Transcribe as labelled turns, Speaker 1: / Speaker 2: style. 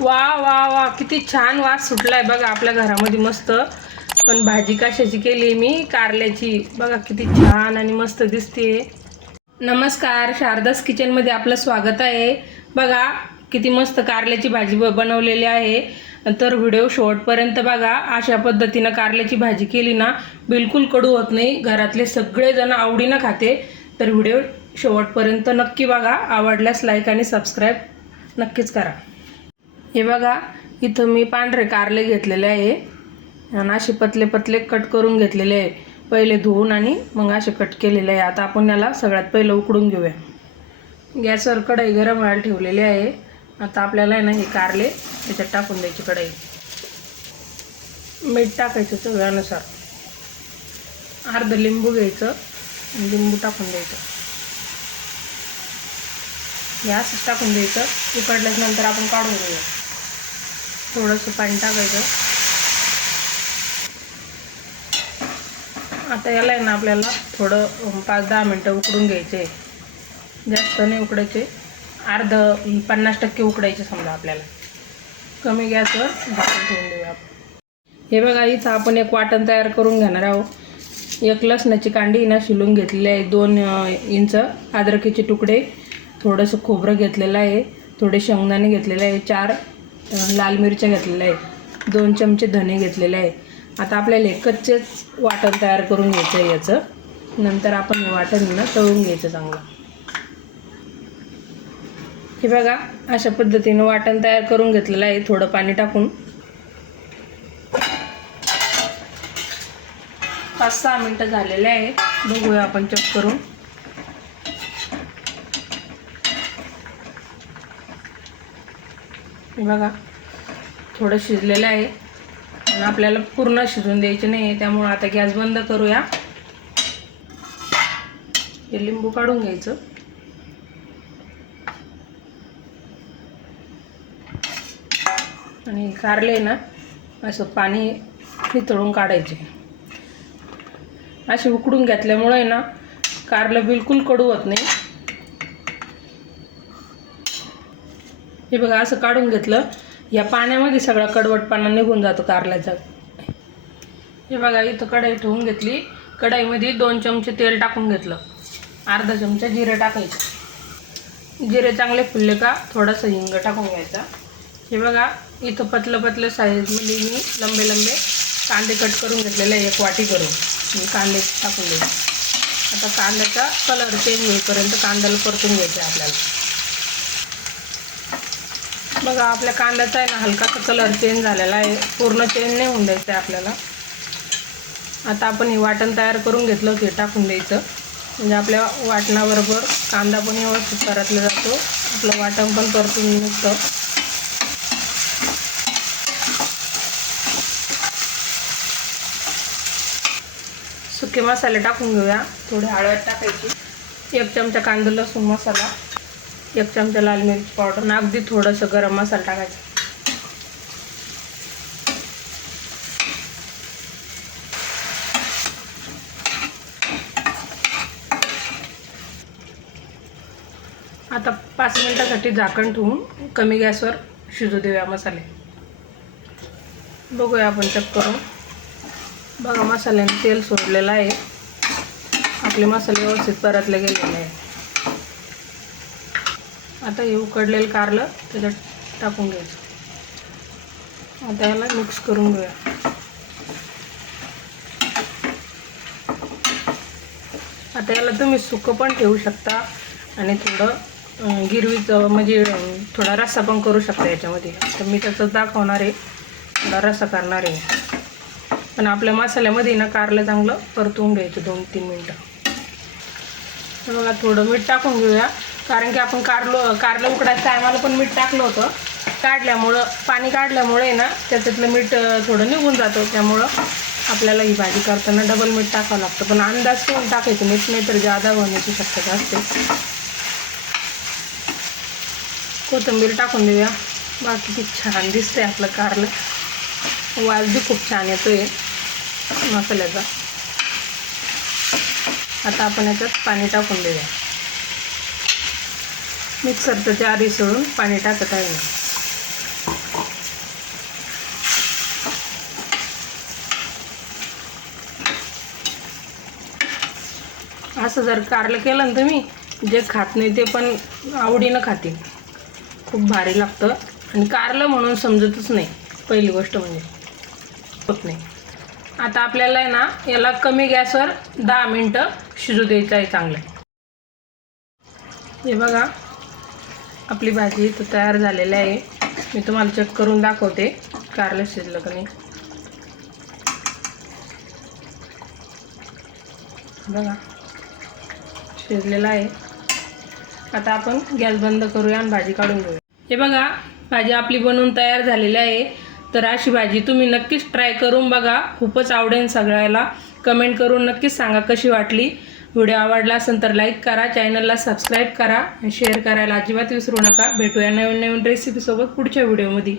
Speaker 1: वा वा वा. किती छान वास सुटलाय बघा आपल्या घरामध्ये मस्त. पण भाजी कशाची केली मी? कारल्याची. बघा किती छान आणि मस्त दिसते नमस्कार शारदास किचनमध्ये आपलं स्वागत आहे. बघा किती मस्त कारल्याची भाजी ब- बनवलेली आहे. तर व्हिडिओ शेवटपर्यंत बघा. अशा पद्धतीनं कारल्याची भाजी केली ना बिलकुल कडू होत नाही. घरातले सगळेजण आवडीनं खाते. तर व्हिडिओ शेवटपर्यंत नक्की बघा. आवडल्यास लाईक आणि सबस्क्राईब नक्कीच करा. हे बघा इथं मी पांढरे कारले घेतलेले आहे. आणि असे पतले पतले कट करून घेतलेले आहे. पहिले धुवून आणि मग असे कट केलेले आहे. आता आपण याला सगळ्यात पहिलं उकडून घेऊया. गॅसवर कढई गरम व्हायला ठेवलेली आहे. आता आपल्याला आहे ना हे कारले याच्यात टाकून द्यायची कढई. मीठ टाकायचं चव्यानुसार अर्ध लिंबू घ्यायचं लिंबू टाकून द्यायचं. हे असंच टाकून द्यायचं. उकडल्यानंतर आपण काढून घेऊया. थोडंसं पाणी टाकायचं. आता याला आहे ना आपल्याला थोडं पाच दहा मिनटं उकडून घ्यायचे. जास्त नाही उकडायचे. अर्ध पन्नास टक्के उकडायचे समजा आपल्याला. कमी गॅसवर झाकून ठेवून देऊया आपण. हे बघा इथं आपण एक वाटण तयार करून घेणार आहोत. एक लसणाची कांडी ना शिलून घेतलेली आहे. दोन इंच अद्रकीचे तुकडे. थोडंसं खोबरं घेतलेलं आहे. थोडे शेंगदाणे घेतलेले आहे. चार लाल मिरच्या घेतलेल्या आहे दोन चमचे धने घेतलेले आहे आता आपल्याला हे कच्चेच वाटण तयार करून घ्यायचं आहे याचं. नंतर आपण हे वाटण ना तळून घ्यायचं चांगलं. हे बघा अशा पद्धतीनं वाटण तयार करून घेतलेलं आहे. थोडं पाणी टाकून. पाच सहा मिनटं झालेले आहे. बघूया आपण चेक करून बघा थोडं शिजलेलं आहे. आणि आपल्याला पूर्ण शिजून द्यायचे नाही आहे त्यामुळं आता गॅस बंद करूया. हे लिंबू काढून घ्यायचं. आणि कारले ना असं पाणी नितळून काढायचे. असे उकडून घेतल्यामुळे ना कारलं बिलकुल कडू होत नाही. हे बघा असं काढून घेतलं. या पाण्यामध्ये सगळा कडवटपणा निघून जातो कारल्याचा. हे बघा इथं कढाई ठेवून घेतली. कढाईमध्ये दोन चमचे तेल टाकून घेतलं. अर्धा चमचा जिरे टाकायचे. जिरे चांगले फुलले का थोडासा हिंग टाकून घ्यायचा. हे बघा इथं पतलं पतलं साईजमध्ये मी लंबे लंबे कांदे कट करून घेतलेले आहे एक वाटी करून. मी कांदे टाकून घ्यायचे आता कांद्याचा कलर चेंज होईपर्यंत कांद्याला परतून घ्यायचे आपल्याला. बघा आपल्या कांद्याचा आहे ना हलकासा कलर चेंज झालेला आहे. पूर्ण चेंज नाही होऊन द्यायचं आहे आपल्याला. आता आपण हे वाटण तयार करून घेतलं ते टाकून द्यायचं. म्हणजे आपल्या वाटणाबरोबर कांदा पण व्यवस्थित परतला जातो. आपलं वाटण पण परतून निघतं. सुके मसाले टाकून घेऊया. थोडे हळद टाकायची. एक चमचा कांदा लसूण मसाला. एक चमचा लाल मिरची पावडर आणि अगदी थोडंसं गरम मसाला टाकायचा. आता पाच मिनटासाठी झाकण ठेवून कमी गॅसवर शिजू देऊया मसाले. बघूया आपण चेक करून. बघा मसाल्याने तेल सोडलेलं आहे. आपले मसाले व्यवस्थित परतले गेलेले आहे आता हे उकडलेलं कारलं त्याच्यात टाकून घ्यायचं. आता याला मिक्स करून घेऊया. आता याला तुम्ही सुकं पण ठेवू शकता आणि थोडं गिरवीचं म्हणजे थोडा रस्सा पण करू शकता याच्यामध्ये. तर मी त्याचं दाखवणार आहे. थोडा रस्सा करणार आहे. पण आपल्या मसाल्यामध्ये ना कारलं चांगलं परतून घ्यायचं दोन तीन मिनटं बघा थोडं मीठ टाकून घेऊया. कारण की आपण कारलो कारलं उकडायचं टायमाला पण मीठ टाकलं होतं. काढल्यामुळं पाणी काढल्यामुळे ना त्याच्यातलं मीठ थोडं निघून जातं. त्यामुळं आपल्याला ही भाजी करताना डबल मीठ टाकावं लागतं. पण अंदाज ठेवून टाकायचं मीठ नाही तर जादा होण्याची शक्यता असते. कोथिंबीर टाकून देऊया. बाकी किती छान दिसतंय आपलं कारलं. वास बी खूप छान येतो आहे मसाल्याचा. आता आपण याच्यात पाणी टाकून देऊया. मिक्सरचं आधी सोडून पाणी टाकत आहे. असं जर कारलं केलं ना तुम्ही जे खात नाही ते पण आवडीनं खाते खूप भारी लागतं. आणि कारलं म्हणून समजतच नाही पहिली गोष्ट म्हणजे. होत नाही. आता आपल्याला आहे ना याला कमी गॅसवर दहा मिनटं शिजू द्यायचं आहे चांगलं. हे बघा आपली भाजी इथं तयार झालेली आहे. मी तुम्हाला चेक करून दाखवते. कारलं शिजलं का नाही? बघा. शिजलेला आहे. आता आपण गॅस बंद करूया आणि भाजी काढून घेऊया. हे बघा भाजी आपली बनवून तयार झालेली आहे. तर अशी भाजी तुम्ही नक्कीच ट्राय करून बघा. खूपच आवडेल सगळ्याला. कमेंट करून नक्कीच सांगा कशी वाटली. व्हिडिओ आवडला असेल तर लाईक करा चॅनलला सबस्क्राईब करा आणि शेअर करायला अजिबात विसरू नका. भेटूया नवीन नवीन रेसिपीसोबत पुढच्या व्हिडिओमध्ये.